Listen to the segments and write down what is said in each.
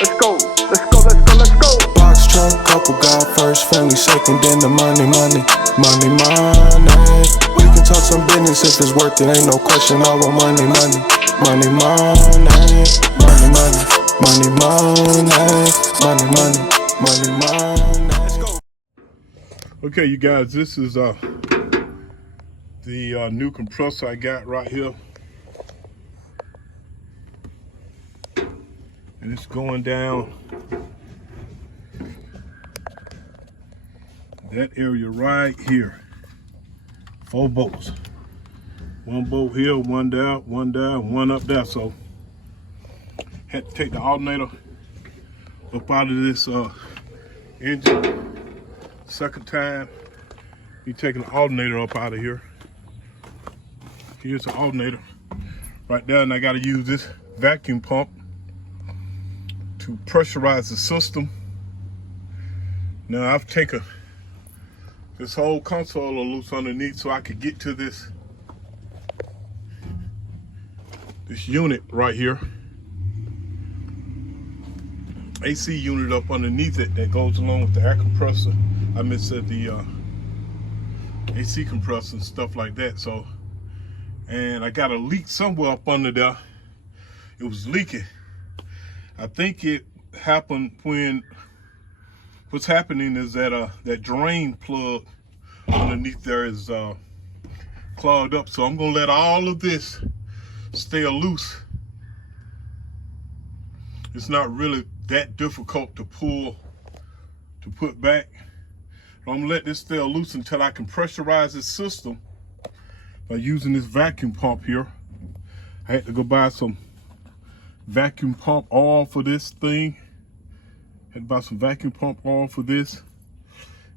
Let's go. Let's go. Let's go. Let's go. Boxtruckcouple, God first, family second, then the money, money, money, money. We can talk some business if it's worth it, ain't no question. All about money, money, money, money, money, money, money, money, money, money, money, money. Let's go. Okay, you guys, this is the new compressor I got right here. And it's going down that area right here. 4 bolts. 1 bolt here, 1 down, 1 up there. So had to take the alternator up out of this engine. Second time, be taking the alternator up out of here. Here's the alternator right there, and I got to use this vacuum pump to pressurize the system. Now I've taken this whole console loose underneath so I could get to this unit right here. AC unit up underneath it that goes along with the air compressor. I said the AC compressor and stuff like that. So, and I got a leak somewhere up under there. It was leaking. I think it happened when, what's happening is that that drain plug underneath there is clogged up. So I'm gonna let all of this stay loose. It's not really that difficult to pull, to put back. I'm gonna let this stay loose until I can pressurize this system by using this vacuum pump here. I had to go buy some vacuum pump oil for this thing. Had to buy some vacuum pump oil for this.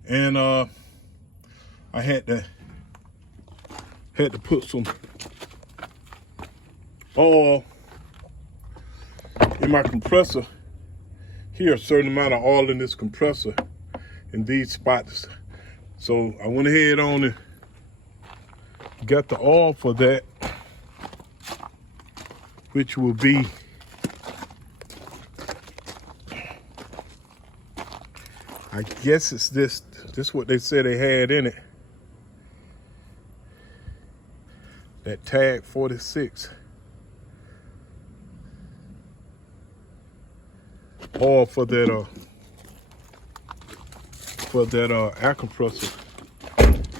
And I had to put some oil in my compressor. Here, a certain amount of oil in this compressor in these spots. So I went ahead on and got the oil for that, which will be I guess it's this what they said they had in it. That tag 46. Oil for that air compressor.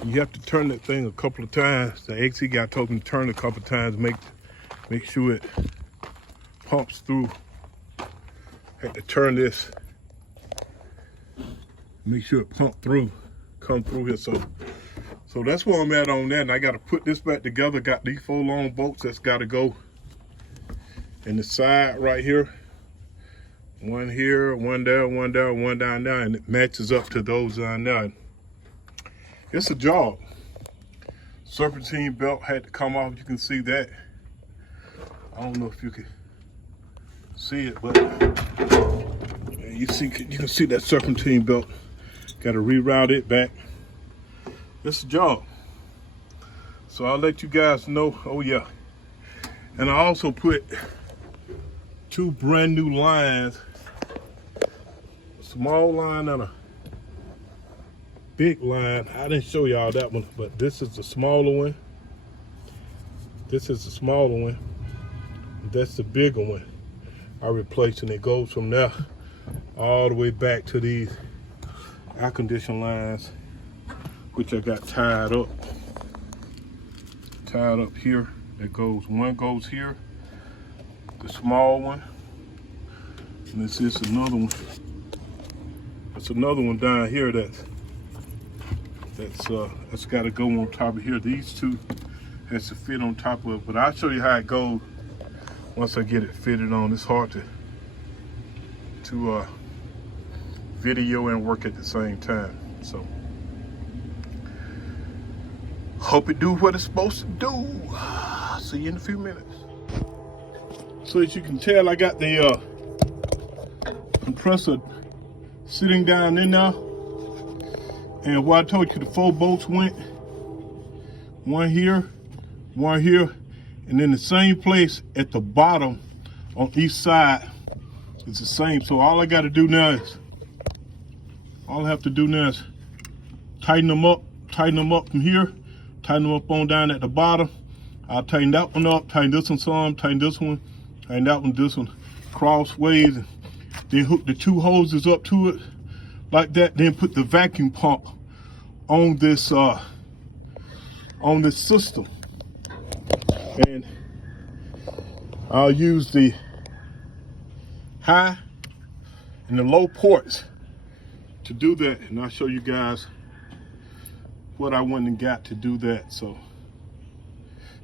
You have to turn that thing a couple of times. The AC guy told me to turn it a couple of times, make sure it pumps through. Had to turn this, make sure it come through here. So that's where I'm at on that. And I got to put this back together. Got these 4 long bolts that's got to go in the side right here. 1 here, 1 down, 1 down, 1 down there, and it matches up to those down there. It's a job. Serpentine belt had to come off. You can see that. I don't know if you can see it, but you can see that serpentine belt. Got to reroute it back. It's a job. So I'll let you guys know. Oh yeah. And I also put 2 brand new lines. A small line and a big line. I didn't show y'all that one, but this is the smaller one. This is the smaller one. That's the bigger one. I replaced, and it goes from there all the way back to these air conditioning lines, which I got tied up here. That goes, one goes here, the small one, and this is another one. That's another one down here that's got to go on top of here. These 2 has to fit on top of it, but I'll show you how it goes once I get it fitted on. It's hard to video and work at the same time. So hope it do what it's supposed to do. See you in a few minutes. So as you can tell, I got the compressor sitting down in there. And what I told you, the 4 bolts went. 1 here, 1 here, and then the same place at the bottom on each side It's the same. So all I got to do now is, all I have to do now is tighten them up from here, tighten them up on down at the bottom. I'll tighten that one up, tighten this one some, tighten this one, tighten that one, this one crossways, and then hook the two hoses up to it like that. Then put the vacuum pump on this system, and I'll use the high and the low ports to do that, and I'll show you guys what I went and got to do that. So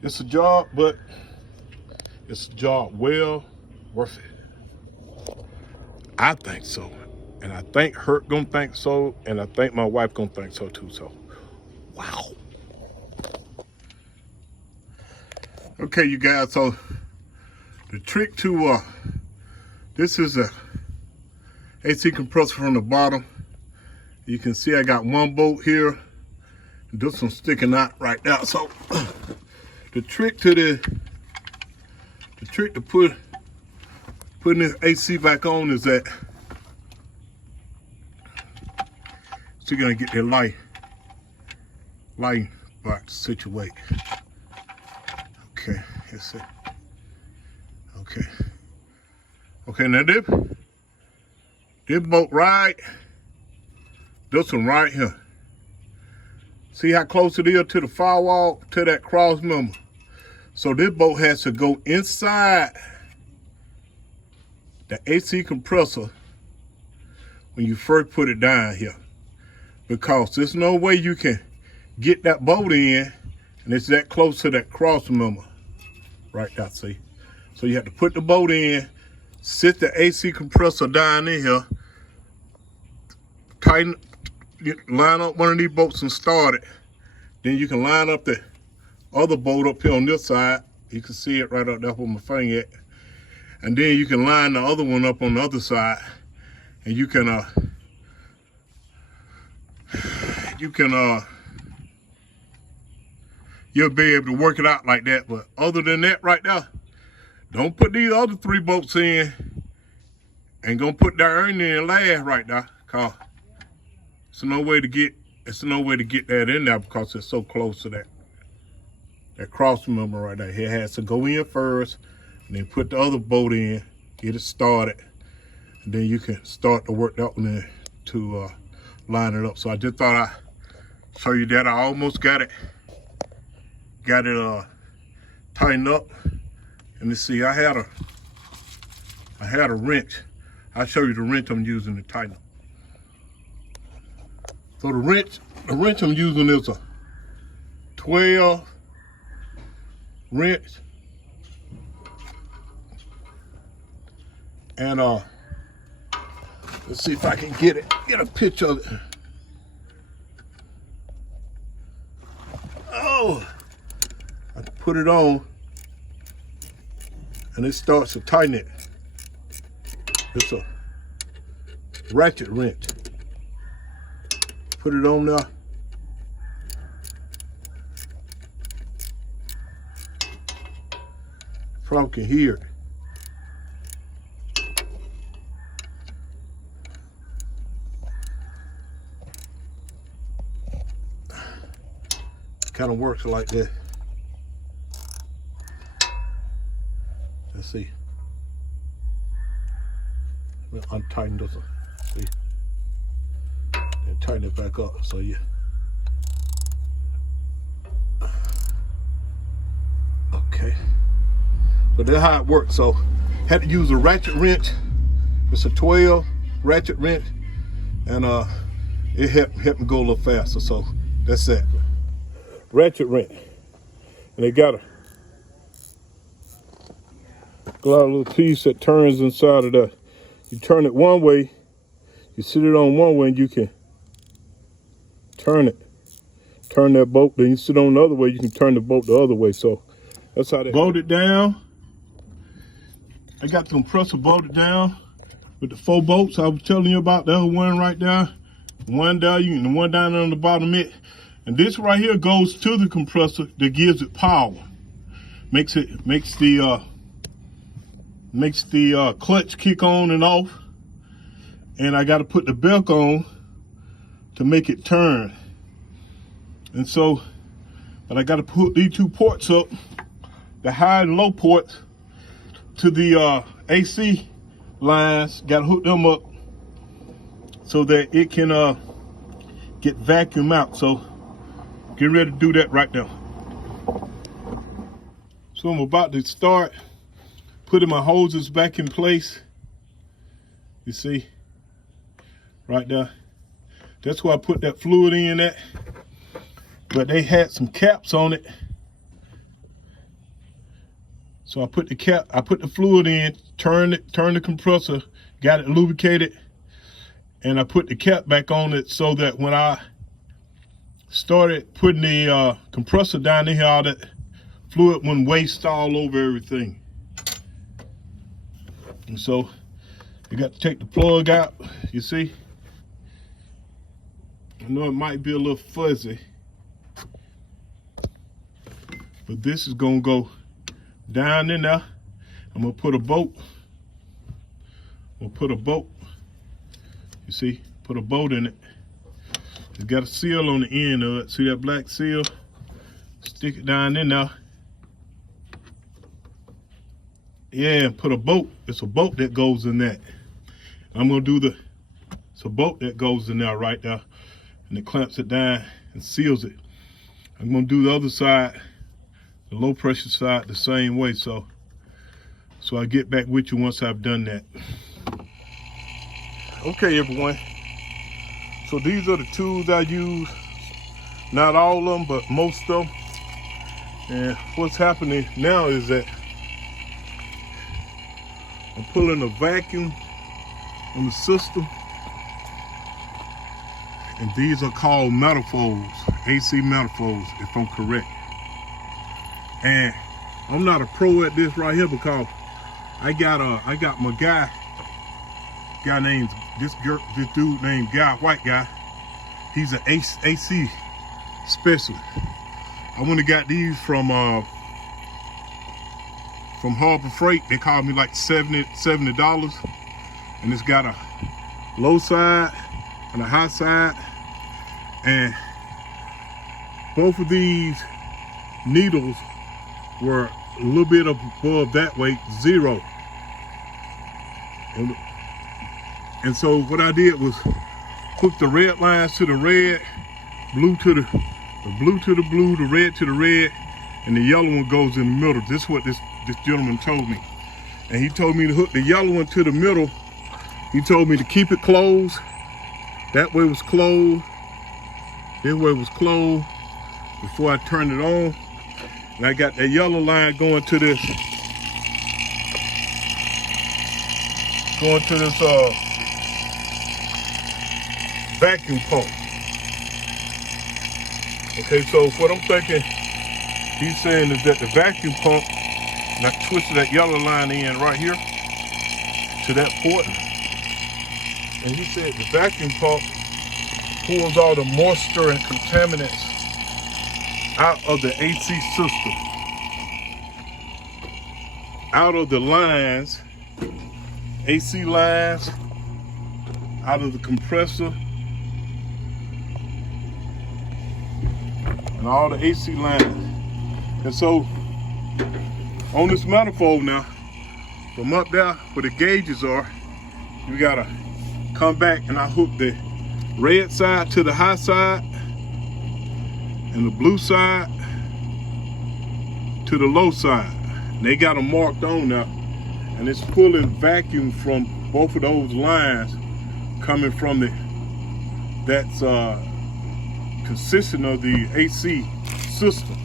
it's a job, but it's a job well worth it. I think so, and I think Hurt gonna think so, and I think my wife gonna think so too. So wow. Okay, you guys, so the trick to this is a AC compressor from the bottom. You can see I got one bolt here, and this one's sticking out right now. So the trick to putting this AC back on is that, so you're gonna get the light box situate. Okay, that's it. Okay, now this bolt right, this one right here. See how close it is to the firewall, to that cross member? So this bolt has to go inside the AC compressor when you first put it down here, because there's no way you can get that bolt in, and it's that close to that cross member right there, see? So you have to put the bolt in, sit the AC compressor down in here, tighten, line up one of these bolts and start it. Then you can line up the other bolt up here on this side. You can see it right up there where my finger at. And then you can line the other one up on the other side, and you can you'll be able to work it out like that. But other than that right there, don't put these other 3 bolts in and gonna put that iron in last right now, cause it's no way to get that in there, because it's so close to that cross member right there. It has to go in first, and then put the other bolt in, get it started, and then you can start to work that one in to line it up. So I just thought I'd show you that. I almost got it tightened up. And let's see, I had a wrench. I'll show you the wrench I'm using to tighten up. So the wrench I'm using is a 12 wrench. And let's see if I can get a picture of it. Oh, I put it on, and it starts to tighten it. It's a ratchet wrench. Put it on there. Probably can hear it. Kind of works like that. Let's see. We'll untighten this one. See? And tighten it back up. So yeah. Okay. So that's how it works. So had to use a ratchet wrench. It's a 12 ratchet wrench, and it helped me go a little faster. So that's that. Ratchet wrench, and they got a little piece that turns inside of that. You turn it one way, you sit it on one way, and you can turn that bolt. Then you sit on the other way, you can turn the bolt the other way. So that's how they bolt it down. I got the compressor bolted down with the 4 bolts I was telling you about. The other one right there, one down, and the one down on the bottom it. And this right here goes to the compressor that gives it power. Makes the makes the clutch kick on and off. And I got to put the belt on to make it turn. And so, but I got to put these two ports up, the high and low ports, to the AC lines. Got to hook them up so that it can get vacuum out. So, getting ready to do that right now. So I'm about to start putting my hoses back in place. You see, right there. That's where I put that fluid in at. But they had some caps on it. So I put the fluid in, turned the compressor, got it lubricated, and I put the cap back on it so that when I started putting the compressor down in here, all that fluid wouldn't waste all over everything. And so you got to take the plug out, you see. I know it might be a little fuzzy, but this is gonna go down in there. I'm gonna put a bolt. You see, put a bolt in it. It's got a seal on the end of it. See that black seal? Stick it down in there. Yeah, put a bolt. It's a bolt that goes in that. I'm gonna do it's a bolt that goes in there right there, and it clamps it down and seals it. I'm gonna do the other side, the low pressure side, the same way. So I'll get back with you once I've done that. Okay, everyone. So these are the tools I use. Not all of them, but most of them. And what's happening now is that I'm pulling a vacuum on the system. And these are called manifolds, AC manifolds, if I'm correct. And I'm not a pro at this right here because I got my guy named, this dude named Guy, white guy. He's an AC specialist. I went and got these from Harbor Freight. They called me like $70. And it's got a low side and a high side. And both of these needles were a little bit above that weight, 0. And so what I did was hook the red lines to the red, blue to the blue to the blue, the red to the red, and the yellow one goes in the middle. This is what this gentleman told me. And he told me to hook the yellow one to the middle. He told me to keep it closed. That way it was closed. This way it was closed before I turned it on. And I got that yellow line going to this vacuum pump. Okay, so what I'm thinking, he's saying is that the vacuum pump, and I twisted that yellow line in right here to that port. And he said the vacuum pump pulls all the moisture and contaminants out of the AC system, out of the lines, AC lines, out of the compressor, and all the AC lines. And so on this manifold now, from up there where the gauges are, you gotta come back and I hook the red side to the high side and the blue side to the low side. And they got them marked on now, and it's pulling vacuum from both of those lines coming from that's consistent of the AC system.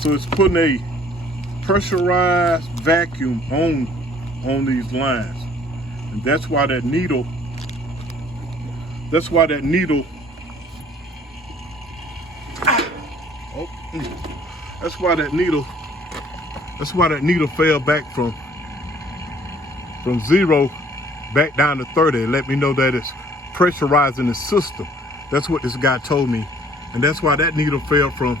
So it's putting a pressurized vacuum on these lines. And that's why that needle fell back from 0 back down to 30. Let me know that it's pressurizing the system. That's what this guy told me. And that's why that needle fell from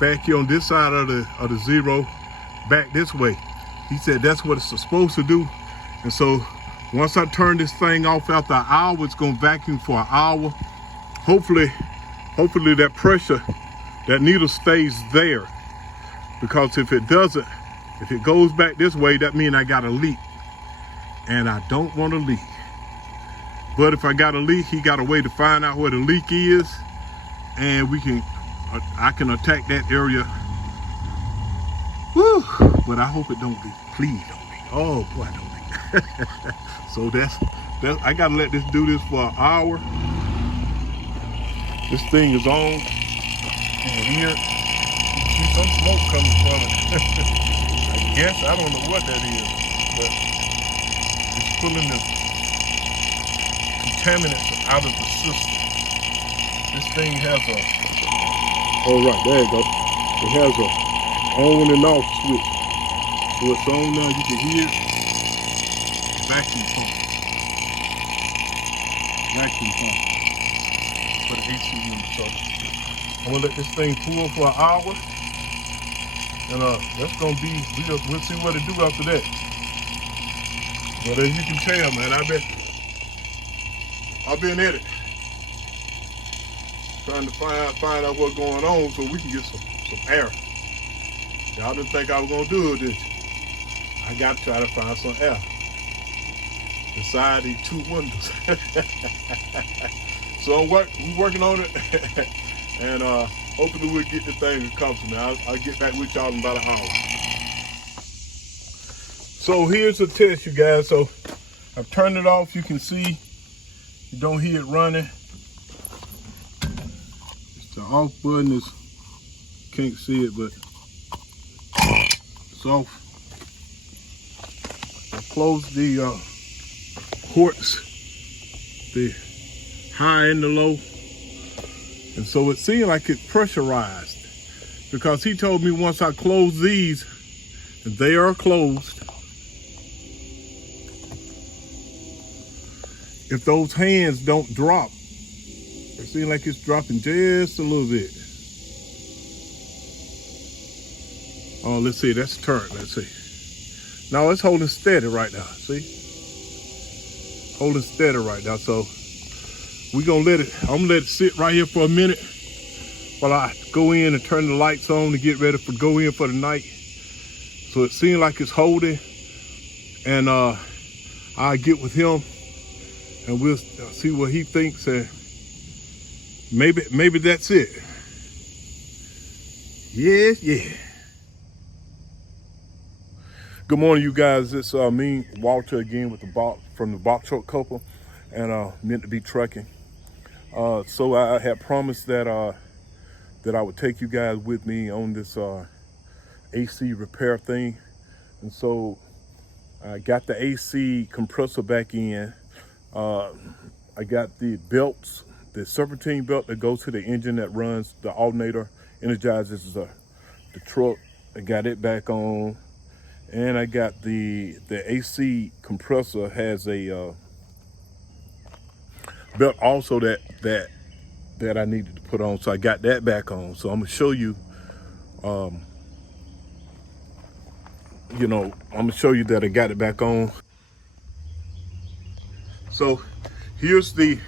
back here on this side of the 0 back this way. He said that's what it's supposed to do. And so once I turn this thing off after an hour, it's gonna vacuum for an hour. Hopefully that pressure, that needle stays there. Because if it doesn't, if it goes back this way, that means I got a leak. And I don't want a leak. But if I got a leak, he got a way to find out where the leak is, and I can attack that area. Woo! But I hope it don't be. Please don't be. Oh boy, don't be. So that's I gotta let this do this for an hour. This thing is on. And here, you see some smoke coming from it. I guess, I don't know what that is, but it's pulling the contaminants out of the system. This thing has oh right, there you go. It has a on and off switch. So it's on now, you can hear it. Vacuum pump. Vacuum pump. For the AC unit. So I'm gonna let this thing cool for an hour. And that's gonna be, we'll see what it do after that. But as you can tell, man, I've been at it. Trying to find out what's going on so we can get some air. Y'all didn't think I was gonna do it, did you? I gotta try to find some air inside these two windows. So we're working on it. And hopefully we'll get the thing accomplished. I'll get back with y'all in about an hour. So here's the test, you guys. So I've turned it off. You can see, you don't hear it running. It's the off button. Is can't see it, but it's off. I closed the ports, the high and the low. And so it seemed like it pressurized, because he told me once I close these, and they are closed, if those hands don't drop, it seems like it's dropping just a little bit. Oh, let's see, that's turned, let's see. No, it's holding steady right now, see? Holding steady right now, so we're gonna I'm gonna let it sit right here for a minute while I go in and turn the lights on to get ready for go in for the night. So it seems like it's holding, and I'll get with him and we'll see what he thinks, and maybe that's it. Yes, yeah. Good morning, you guys. It's me, Walter, again with from the Boxtruckcouple, and meant to be trucking. So I had promised that I would take you guys with me on this AC repair thing, and so I got the AC compressor back in. I got the belts, the serpentine belt that goes to the engine that runs the alternator, energizes the truck. I got it back on, and I got the AC compressor has a belt also that I needed to put on, so I got that back on. So I'm gonna show you, I'm gonna show you that I got it back on. So here's the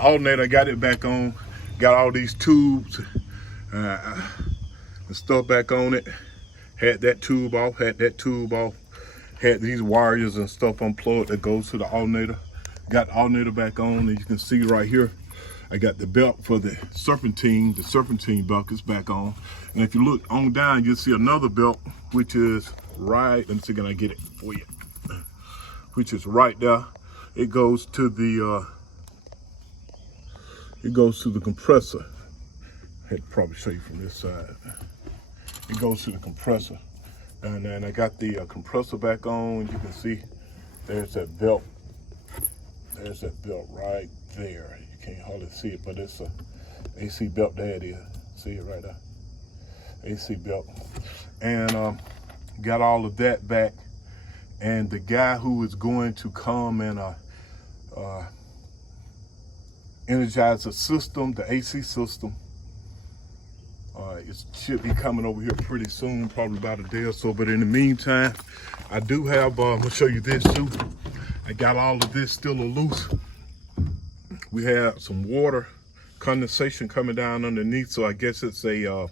alternator. I got it back on. Got all these tubes and stuff back on it. Had that tube off. Had these wires and stuff unplugged that goes to the alternator. Got the alternator back on, and you can see right here, I got the belt for the serpentine. The serpentine belt is back on. And if you look on down, you'll see another belt, which is right, let me see, can I get it for you? Which is right there. It goes to the compressor. I had to probably show you from this side. It goes to the compressor. And then I got the compressor back on. You can see there's that belt. There's that belt right there. You can't hardly see it, but it's a AC belt. There it is. See it right there. AC belt. And got all of that back. And the guy who is going to come and energize the system, the AC system, It should be coming over here pretty soon, probably about a day or so. But in the meantime, I do have, I'm gonna show you this too. I got all of this still loose. We have some water condensation coming down underneath, so I guess it's a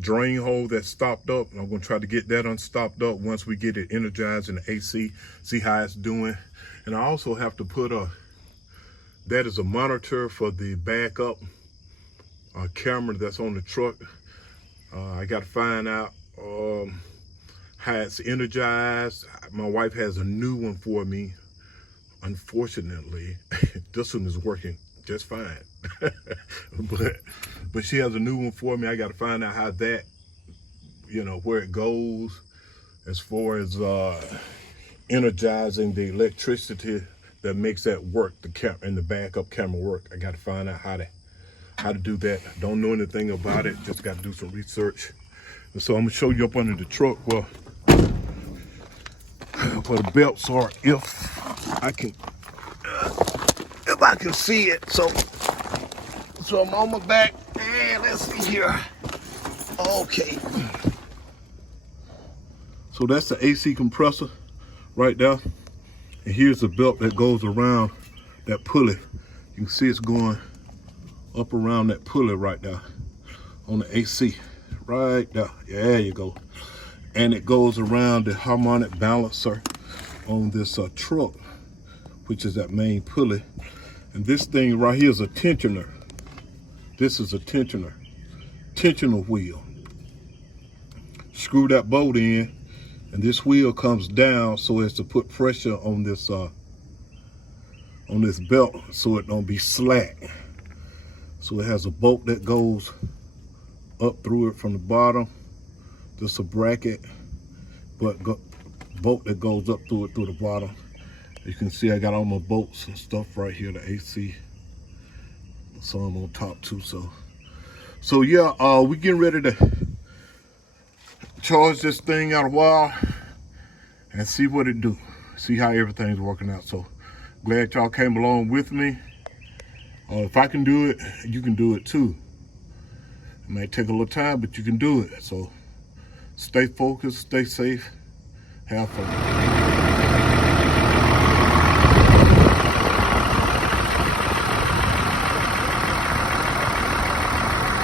drain hole that's stopped up. I'm gonna try to get that unstopped up once we get it energized in the AC, see how it's doing. And I also have to put that is a monitor for the backup camera that's on the truck. I got to find out how it's energized. My wife has a new one for me. Unfortunately, this one is working just fine. but she has a new one for me. I got to find out how that, where it goes as far as energizing the electricity that makes that work, the camera and the backup camera work. I got to find out how to do that. Don't know anything about it, just got to do some research. And so I'm gonna show you up under the truck where the belts are, if I can see it. So I'm on my back, and let's see here. Okay, so that's the AC compressor right there, and here's the belt that goes around that pulley. You can see it's going up around that pulley right there on the AC, right there. Yeah, there you go. And it goes around the harmonic balancer on this truck, which is that main pulley. And this thing right here is a tensioner. This is a tensioner wheel. Screw that bolt in, and this wheel comes down so as to put pressure on this belt so it don't be slack. So it has a bolt that goes up through it from the bottom. Just a bracket, but bolt that goes up through it through the bottom. You can see I got all my bolts and stuff right here, the AC. Some on top too. So yeah, we getting ready to charge this thing out a while and see what it do. See how everything's working out. So glad y'all came along with me. If I can do it, you can do it too. It may take a little time, but you can do it. So stay focused, stay safe, have fun.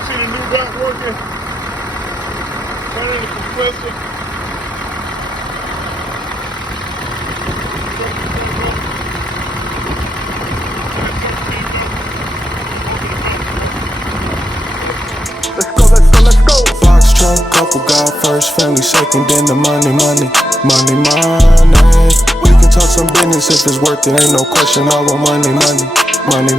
See the new belt working? Turning the compressor. Boxtruck couple, God first, family second, then the money. We can talk some business if it's worth it, ain't no question. I want money. Money.